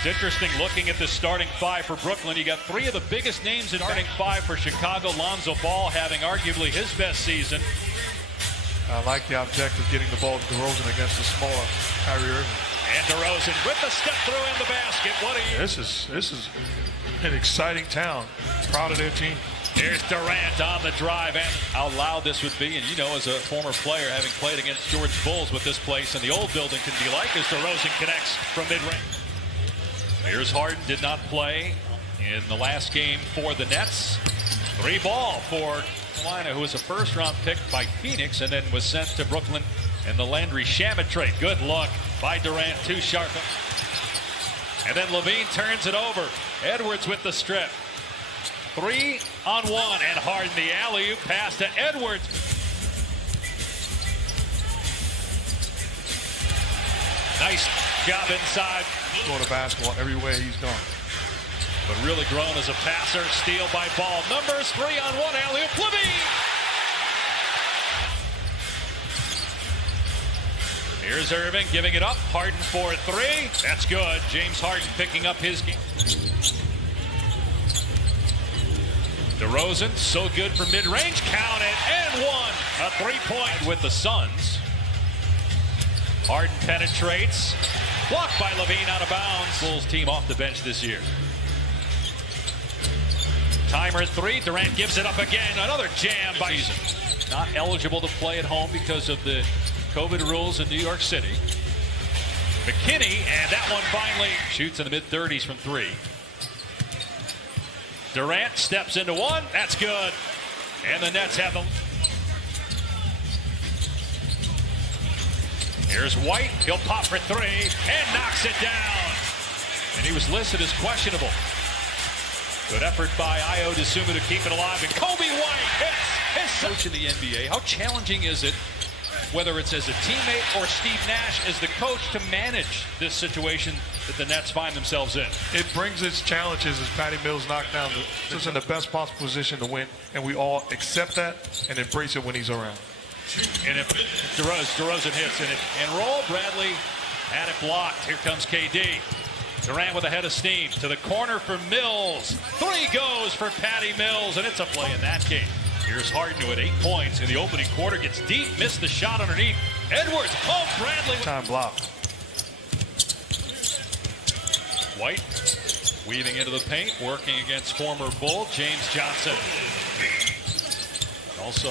It's interesting looking at the starting five for Brooklyn. You got three of the biggest names in starting five for Chicago. Lonzo Ball having arguably his best season. I like the objective getting the ball to DeRozan against the smaller Kyrie Irving. And DeRozan with the step through in the basket. What a year. This is an exciting town. Proud of their team. Here's Durant on the drive, and how loud this would be. And you know, as a former player, having played against George Bulls, what this place and the old building can be like as DeRozan connects from mid-range. Here's Harden, did not play in the last game for the Nets. 3 ball for Carolina, who was a first-round pick by Phoenix and then was sent to Brooklyn in the Landry Shamet trade. Good look by Durant, too sharp. And then Levine turns it over. Edwards with the strip. 3-on-1, and Harden the alley-oop pass to Edwards. Nice job inside. Going to basketball everywhere he's gone. But really grown as a passer. Steal by Ball. Numbers 3-on-1 alley-oop. Levine. Here's Irving giving it up. Harden for 3. That's good. James Harden picking up his game. DeRozan, so good for mid-range. Count it, and 1. A 3-point with the Suns. Harden penetrates. Blocked by Levine out of bounds. Bulls team off the bench this year. Timer 3. Durant gives it up again. Another jam by season. Not eligible to play at home because of the COVID rules in New York City. McKinney, and that one finally shoots in the mid-30s from 3. Durant steps into 1. That's good. And the Nets have them. Here's White. He'll pop for 3 and knocks it down. And he was listed as questionable. Good effort by Ayo Dosunmu to keep it alive. And Kobe White hits his coach in the NBA. How challenging is it, whether it's as a teammate or Steve Nash as the coach, to manage this situation that the Nets find themselves in? It brings its challenges as Patty Mills knocked down. Just in the best possible position to win, and we all accept that and embrace it when he's around. And if DeRozan hits in it and roll, Bradley had it blocked. Here comes KD. Durant with a head of steam to the corner for Mills. 3 goes for Patty Mills, and it's a play in that game. Here's Harden with 8 points in the opening quarter. Gets deep, missed the shot underneath. Edwards, Bradley. Time block. White weaving into the paint, working against former Bull James Johnson. Also,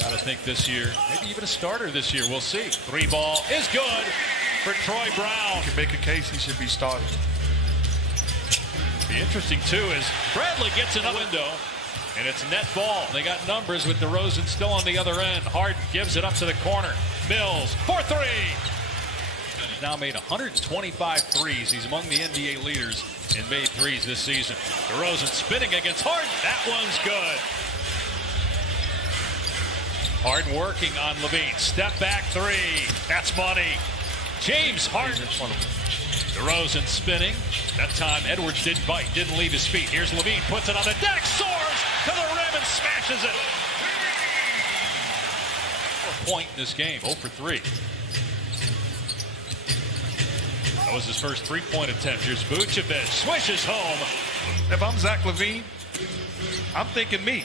got to think this year, maybe even a starter this year. We'll see. 3 ball is good for Troy Brown. You can make a case he should be starting. Be interesting too is Bradley gets in a window, and it's net ball. They got numbers with DeRozan still on the other end. Harden gives it up to the corner. Mills for 3. He's now made 125 threes. He's among the NBA leaders in made threes this season. DeRozan spinning against Harden. That one's good. Harden working on Levine. Step back 3. That's money. James Harden. DeRozan spinning. That time Edwards didn't bite, didn't leave his feet. Here's Levine, puts it on the deck, soars to the rim and smashes it. A point in this game, 0 for 3. That was his first 3-point attempt. Here's Vucevic, swishes home. If I'm Zach LaVine, I'm thinking me.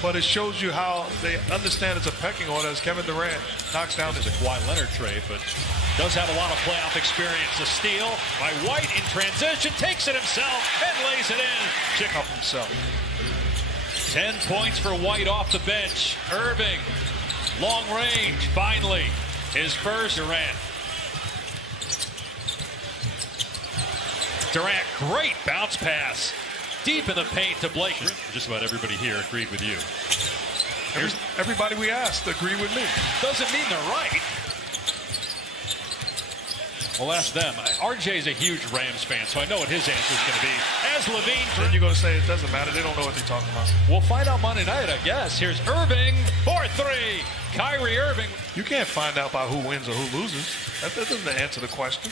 But it shows you how they understand it's a pecking order as Kevin Durant knocks down the Kawhi Leonard trade, but does have a lot of playoff experience. A steal by White in transition, takes it himself and lays it in. Kick up himself. 10 points for White off the bench. Irving, long range, finally his first. Durant, great bounce pass. Deep in the paint to Blake. Just about everybody here agreed with you. Everybody we asked agreed with me. Doesn't mean they're right. Well, ask them. RJ's a huge Rams fan, so I know what his answer is going to be. As Levine. Then you're going to say it doesn't matter. They don't know what they're talking about. We'll find out Monday night, I guess. Here's Irving for 3. Kyrie Irving. You can't find out by who wins or who loses. That doesn't answer the question.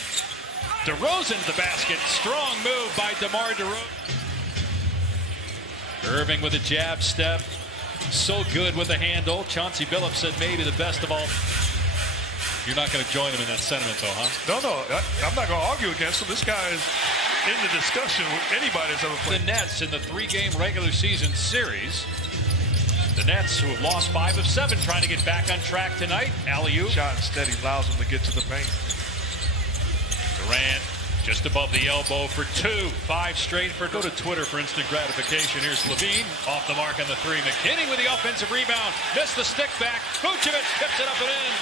DeRozan to the basket. Strong move by DeMar DeRozan. Irving with a jab step. So good with the handle. Chauncey Billups said maybe the best of all. You're not going to join him in that sentiment, though, huh? No, I'm not going to argue against him. This guy is in the discussion with anybody that's ever played. The Nets in the 3-game regular season series. The Nets, who have lost 5 of 7, trying to get back on track tonight. Alley-oop. Shot steady allows him to get to the paint. Durant just above the elbow for 2. 5 straight for. Go to Twitter for instant gratification. Here's LaVine off the mark on the 3. McKinney with the offensive rebound. Missed the stick back. Vucevic tips it up and in.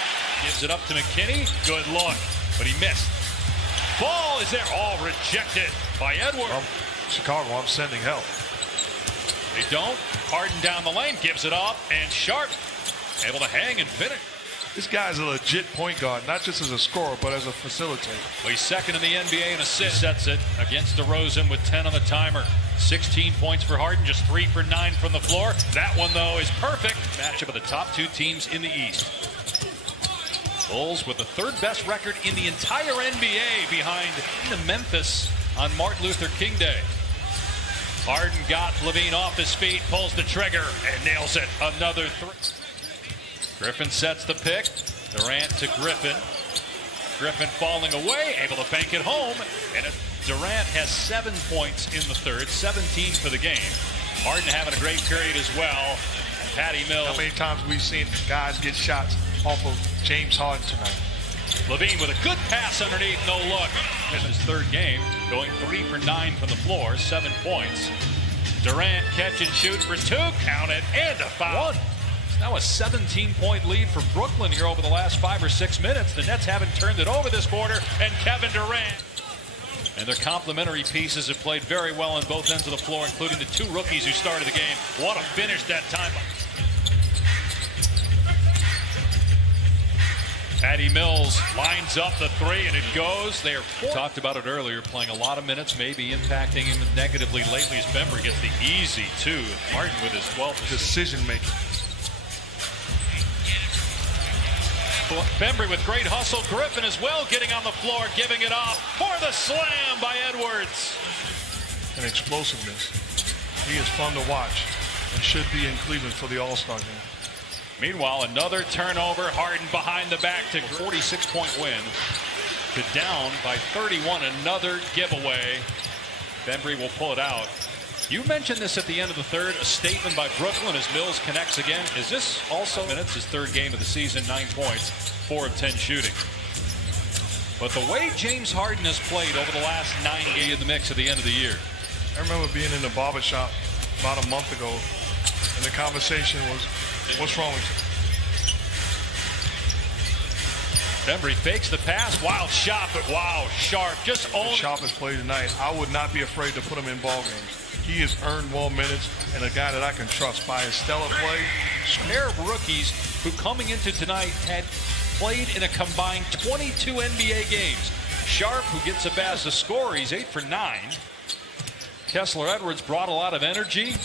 Gives it up to McKinney. Good look, but he missed. Ball is there. All rejected by Edwards. Chicago, I'm sending help. They don't. Harden down the lane, gives it up, and Sharp able to hang and finish. This guy's a legit point guard, not just as a scorer, but as a facilitator. Well, he's second in the NBA in assists. He sets it against DeRozan with 10 on the timer. 16 points for Harden, just 3 for 9 from the floor. That one, though, is perfect. Matchup of the top 2 teams in the East. Bulls with the 3rd best record in the entire NBA behind the Memphis on Martin Luther King Day. Harden got LaVine off his feet, pulls the trigger, and nails it. Another 3. Griffin sets the pick. Durant to Griffin. Griffin falling away, able to bank it home. And Durant has 7 points in the 3rd, 17 for the game. Harden having a great period as well. Patty Mills. How many times we've seen guys get shots off of James Harden tonight? LaVine with a good pass underneath, no look. In his 3rd game, going 3 for 9 from the floor, 7 points. Durant catch and shoot for 2, count it, and a foul. It's now a 17-point lead for Brooklyn here over the last 5 or 6 minutes. The Nets haven't turned it over this quarter, and Kevin Durant. And their complementary pieces have played very well on both ends of the floor, including the 2 rookies who started the game. What a finish that time. Patty Mills lines up the 3, and it goes. They are talked about it earlier, playing a lot of minutes, maybe impacting him negatively lately as Bembry gets the easy 2. Martin with his 12th decision making. Bembry with great hustle. Griffin as well getting on the floor, giving it up for the slam by Edwards. And explosiveness. He is fun to watch and should be in Cleveland for the All-Star game. Meanwhile, another turnover. Harden behind the back to 46-point win. To down by 31. Another giveaway. Bembry will pull it out. You mentioned this at the end of the 3rd. A statement by Brooklyn as Mills connects again. Is this also minutes? His 3rd game of the season, 9 points, 4 of 10 shooting. But the way James Harden has played over the last 9 games in the mix at the end of the year. I remember being in the barbershop about a month ago, and the conversation was, what's wrong with you? Bembry fakes the pass. Wild shot, but wow, Sharp just owns. Sharp has played tonight. I would not be afraid to put him in ball games. He has earned more minutes and a guy that I can trust by his stellar play. A pair of rookies who coming into tonight had played in a combined 22 NBA games. Sharp, who gets a as a scorer, he's 8 for 9. Kessler Edwards brought a lot of energy.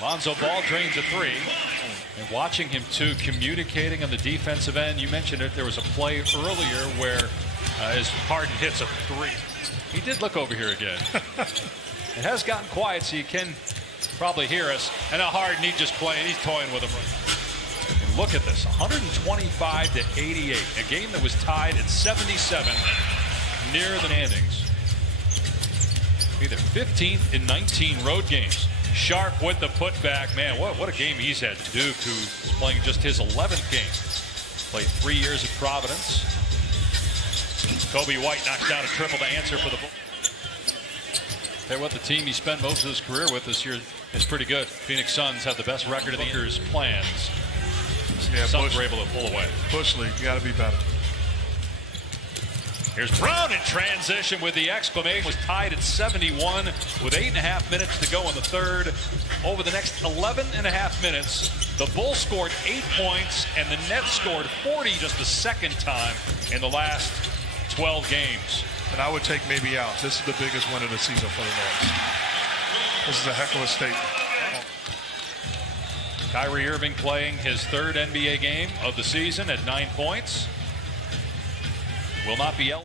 Lonzo Ball drains a 3. And watching him, too, communicating on the defensive end. You mentioned it. There was a play earlier where as Harden hits a 3. He did look over here again. It has gotten quiet, so you can probably hear us. And now Harden, he's just playing. He's toying with him. And look at this, 125 to 88. A game that was tied at 77 near the standings. Either 15th in 19 road games. Sharp with the putback. Man, what a game he's had. Duke, who's playing just his 11th game. Played 3 years at Providence. Kobe White knocks down a triple to answer for the Bulls. Tell you what, the team he spent most of his career with this year is pretty good. Phoenix Suns have the best record of the year's plans. Yeah, Suns were able to pull away. Bush League, you got to be better. Here's Brown in transition with the exclamation. Was tied at 71 with 8.5 minutes to go in the 3rd. Over the next 11.5 minutes, the Bulls scored 8 points and the Nets scored 40 just the 2nd time in the last 12 games. And I would take maybe out. This is the biggest win of the season for the Nets. This is a heck of a statement. Kyrie Irving playing his 3rd NBA game of the season at 9 points. Will not be